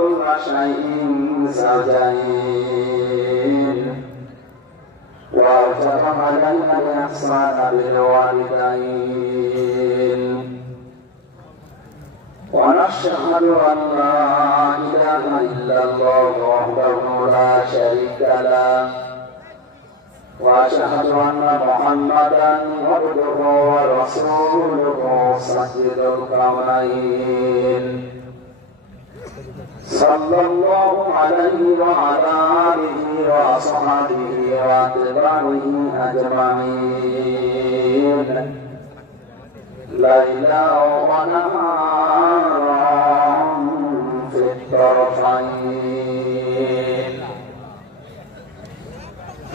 كل شيء زوجين وأوجب علينا الإحسان بالوالدين ونشهد أن لا إله إلا الله وحده لا شريك له وأشهد أن محمدا عبده ورسوله سيد الكونين صلى الله عليه وعلى آله وصحبه وأتباعه أجمعين ليلا ونهارا في الطرفين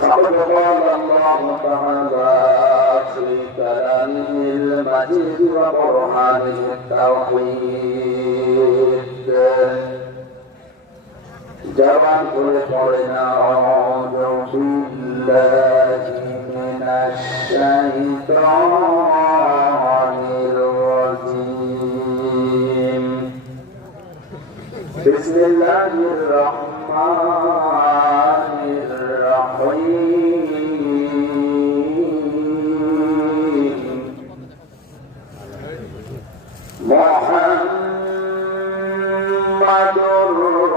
فقد قال الله تعالى في كلامه المجيد وبرهانه التوحيد جواب قولنا أعوذ بالله من الشيطان الرجيم بسم الله الرحمن الرحيم محمد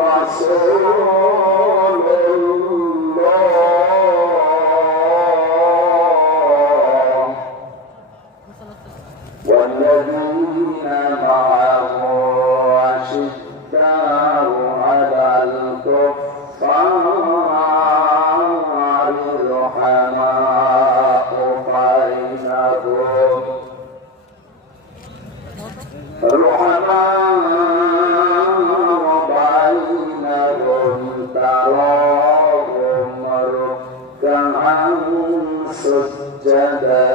رسول الله والذين معه أشداء على الكفار رحماء بينهم تراهم ركعا سجدا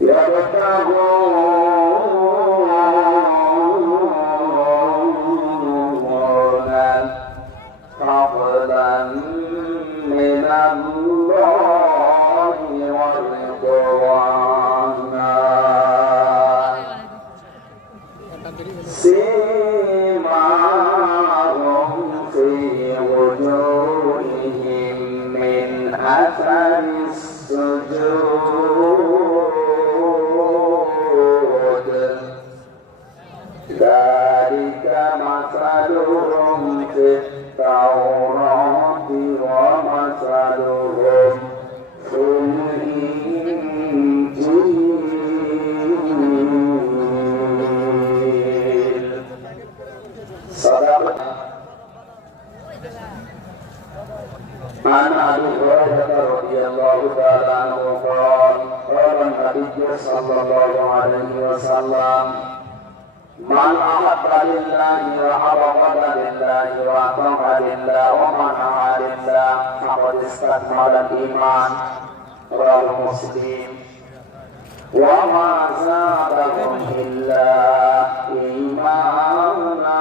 يبتغون فضلا من الله ورضوانا سيماهم في وجوههم من أثر السجود ذلك مثلهم في التوراة ومثلهم في الإنجيل صدق عن أبي هريرة رضي الله تعالى عنه قال قال النبي صلى الله عليه وسلم من أحب لله وأبغض لله وأطاع لله ومنع لله فقد استكمل الإيمان رواه مسلم وما زادهم إلا إيمانا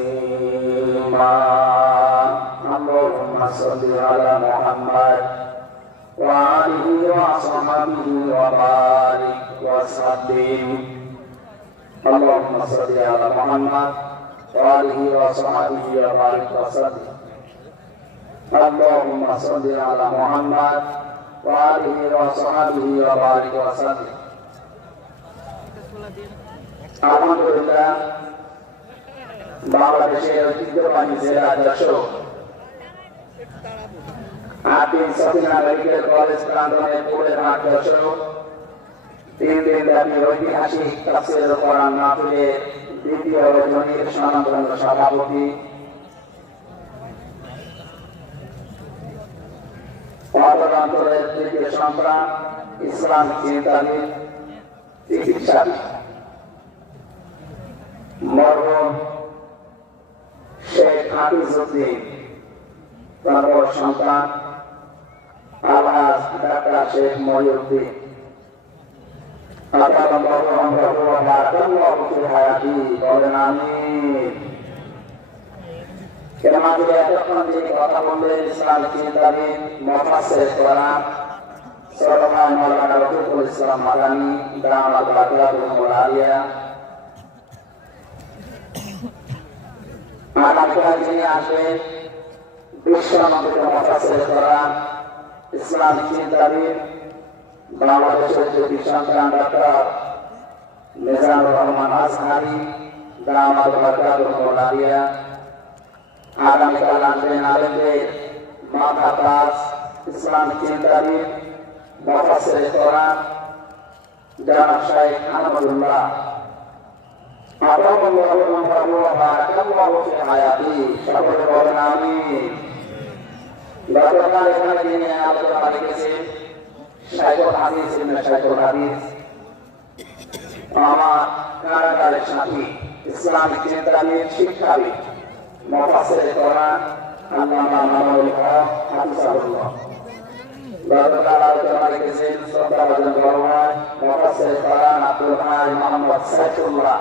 وتسليما اللهم صل على محمد وآله وصحبه وبارك وسلم اللهم صل على محمد وآله وصحبه وبارك وسلم اللهم صل على محمد وآله وصحبه وبارك وسلم আলহামদুলিল্লাহ বাংলাদেশের ঐতিহ্যবাহী জেলা যশোর আদিন সফিনা মেডিকেল কলেজ প্রাঙ্গণে পড়ে হাট যশোর 3 দিন ব্যাপী ঐতিহাসিক তাফসীরুল কোরআন মাহফিলের দ্বিতীয় রজনীর সনাতন সভাপতি অন্তরের তৃতীয় সন্তান ইসলাম চিন্তাবিদ চিকিৎসাবিদ মরহুম শেখ হাফিজউদ্দিন তার সন্তান আলহাজ ডাক্তার শেখ মহিউদ্দিন বলেন আমিন। এতক্ষণ যিনি কথা বললেন ইসলাম চিন্তাবিদ মুফাসসির কোরআন ইসলাম মাদানী দামাত বারকাতুহুল আলিয়া আগামীকাল যিনি আসবেন বিশ্বনন্দিত মুফাসসির কোরআন ইসলামিক চিন্তাবিদ বাংলাদেশের জ্যোতি সন্তান ডক্টর মিজানুর রহমান আজহারি দামাত বারকাতুহুল আলিয়া আগামীকাল আসবেন আলেমদের মাথা তাজ ইসলামিক চিন্তাবিদ মুফাসসির কোরআন জনাব শাইখ আহমদুল্লাহ সকলে বলেন আমিন। গতকাল এখানে তিনি আলোচনা লিখেছেন শাইখুল হাদিস ইবনে শাইখুল হাদিস আমার কারাগারের সাথী ইসলামিক চিন্তাবিদ শিক্ষাবিদ মুফাসসির কোরআন আল্লামা মামুনুল হক হাফিজাহুল্লাহ। গতকাল আলোচনা লিখেছেন শ্রদ্ধাভাজন বড় ভাই মুফাসসির কোরআন আব্দুল হাই মোহাম্মদ সাইফুল্লাহ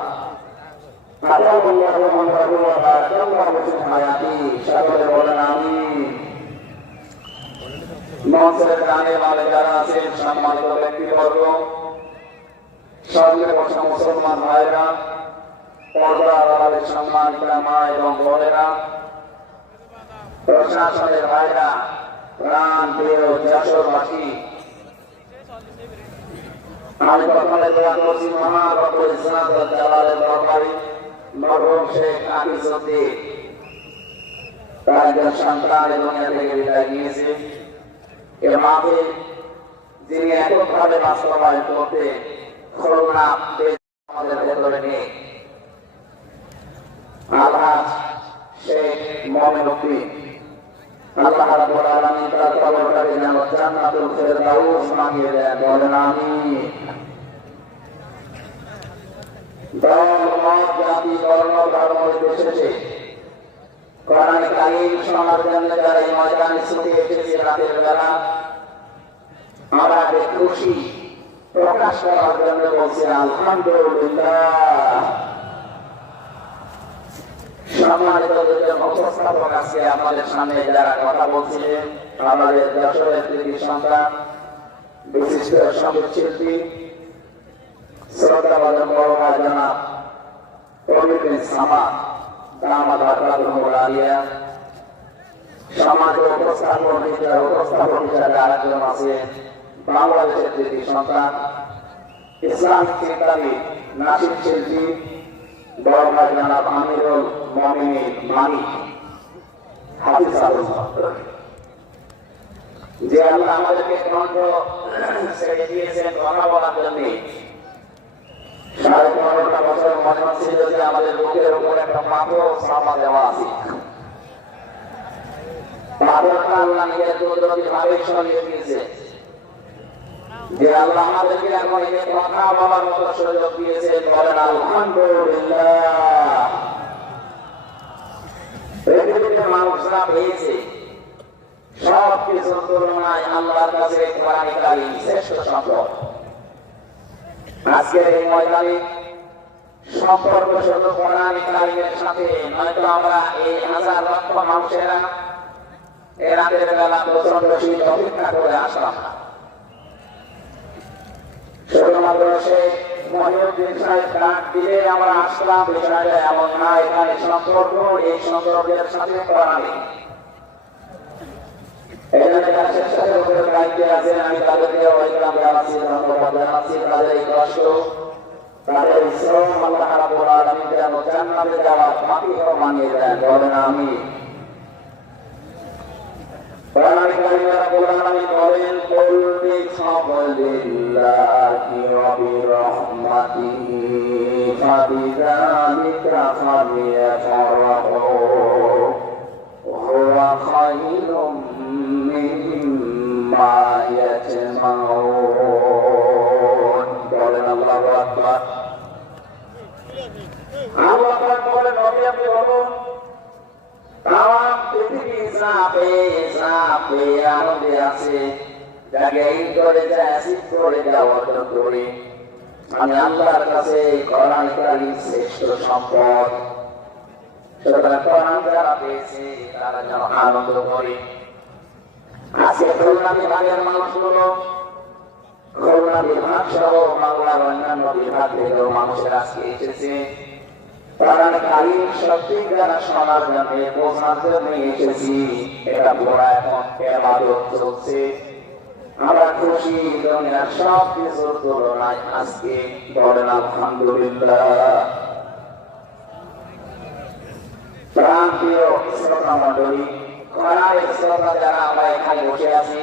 সকলে বলেন আমিন। মঞ্চের গানে মালে যারা আছেন সম্মানিত ব্যক্তিবর্গ, সঙ্গে বসা মুসলমান ভাইরা, পর্দার আড়ালের সম্মানিতা মা এবং বোনেরা, প্রশাসনের ভাইরা, প্রাণ প্রিয় যশোরবাসী, আমি প্রথমে দোয়া করছি মহারব্বুল ইজ্জত ওয়াল জালালের দরবারে মরহুম শেখ আকিজউদ্দিন তার একজন সন্তান এই দুনিয়া থেকে বিদায় নিয়েছে। এর মাঝে যিনি এককভাবে বাস্তবায়ন করতে করুণা আমাদের ভেতরে নেই আলহাজ শেখ মোমিন উদ্দিন, আল্লাহ রাব্বুল আলামিন তার কবরটাকে যেন জান্নাতুল ফেরদাউস বানিয়ে দেন, বলেন আমিন। দল মত জাতি বর্ণ ধর্ম এসেছে কোরআন কারীম শোনার জন্য যারা এই ময়দানে ছুটে এসেছে রাতের বেলা, আমরা খুশি প্রকাশ করার জন্য বলছি আলহামদুলিল্লাহ। সম্মানিত উপস্থাপক আজকে আমাদের সামনে যারা কথা বলছিলেন, আমাদের যশোরের কৃতি সন্তান বিশিষ্ট সঙ্গীত শিল্পী শ্রদ্ধাভাজন বড় ভাই জনাব তৌফিক বিন সামাদ দামাত বারকাতুহুল আলিয়া। সমাজের উপস্থাপন হিসেবে আরেকজন আছে বাংলাদেশের কৃতি সন্তান ইসলামিক চিন্তাবিদ নাসির শিল্পী বড় ভাই জনাব আমিরুল মুমিনিন মানিক হাফিজাহুল্লাহ। যে আল্লাহ আমাদেরকে কণ্ঠ ছেড়ে দিয়েছেন কথা বলার জন্য, 15.5 বছর মনে হচ্ছিল যে আমাদের বুকের উপর একটা পাথর চাপা দেওয়া আছে। পাথরটা আল্লাহ নিজের কুদরতি ভাবে সরিয়ে দিয়েছে। যে আল্লাহ আমাদেরকে এখন এই কথা বলার মতো সুযোগ দিয়েছেন, বলেন আলহামদুলিল্লাহ। পৃথিবীতে মানুষরা পেয়েছে সব কিছুর তুলনায় আল্লাহর কাছে কোরআন কারীম শ্রেষ্ঠ সম্পদ। আজকের এই ময়দানে সম্পর্ক শুধু কোরআন কারীমের সাথে, নয়তো আমরা এই হাজার লক্ষ মানুষেরা এই রাতের বেলা প্রচন্ড শীত অপেক্ষা করে আসলাম না। শুধুমাত্র শেখ মহিউদ্দিন সাহেব ডাক দিলে আমরা আসলাম, বিষয়টা এমন না। এখানে সম্পর্ক, এই সম্পর্কের সাথে কোরআন। এখানে যারা স্বেচ্ছাসেবকের দায়িত্বে আছেন, আমি তাদেরকে ওয়েলকাম জানাচ্ছি, ধন্যবাদ জানাচ্ছি। তাদের এই কষ্ট, তাদের শ্রম আল্লাহ রাব্বুল আলামিন যেন জান্নাতে যাওয়ার মাটি বানিয়ে দেন, বলেন আমিন। কোরআন কারীমে রাব্বুল আলামিন বলেন কুল বিফাদলিল্লাহি ওয়া বিরহমাতিহি ফাবিযালিকা ফালিয়াফরাহু হুয়া খায়রুম মিম্মা ইয়াজমাউন, বলেন আল্লাহু আকবার। আল্লাহ পাক বলেন নবী আপনি বলুন তাম পৃথিবী চাপে চাপে আনন্দে আছে, যাকে এই করে যায় শীত করে যাওয়ার করে আমি আল্লাহর কাছে কোরআন কারীম শ্রেষ্ঠ সম্পদ। সুতরাং কোরআন যারা পেয়েছে তারা যেন আনন্দ করে। আজকে খুলনা বিভাগের মানুষগুলো খুলনা বিভাগ সহ বাংলার অন্যান্য বিভাগ থেকেও মানুষের আজকে এসেছে। কোরআন কারীম সত্যিকার শোনার জন্য, বোঝার জন্য এসেছি। এটা পুরা এখন ইবাদত চলছে। আমরা খুশি, দুনিয়ার সব কিছুর তুলনায় আজকে বলেন আলহামদুলিল্লাহ। প্রান্তীয় শ্রোতা মণ্ডলী, কোরআনের শ্রোতা যারা আমরা এখানে বসে আছি,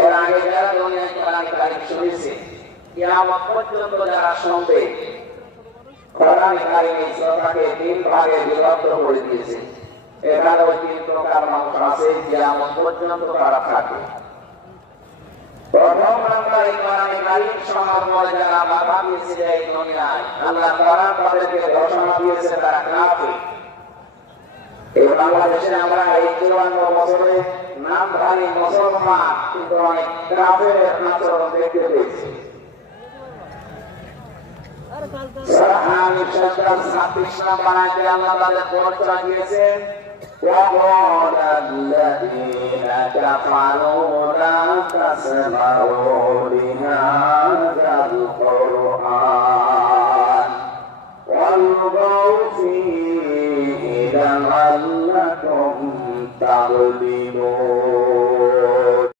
এর আগে যারা দুনিয়ায় কোরআন কারীম শুনেছে, কিয়ামত পর্যন্ত যারা শুনবে, কোরআন কারীম এই শ্রোতাকে 3 ভাগে বিভক্ত করে দিয়েছে। এখানে ওই 3 প্রকার মানুষ আছে, কিয়ামত পর্যন্ত তারা থাকে। প্রথম নাম্বার, এই কোরআন কারীম শোনার পরে যারা বাধা দিয়েছে এই দুনিয়ায়, আল্লাহ কোরআন তাদেরকে ঘোষণা দিয়েছে তারা কাফির। এই বাংলাদেশে আমরা এই 54 বছরে নামধারী মুসলমান, কিন্তু অনেক কাফের আচরণ দেখতে পেয়েছি। সূরা হামিদ 36 নম্বর আয়াতে আল্লাহ তাদের পরিচয় দিয়েছেন, وقال الذين كفروا لا تسمعوا لهذا القرآن والغوا فيه لعلكم تغلبون।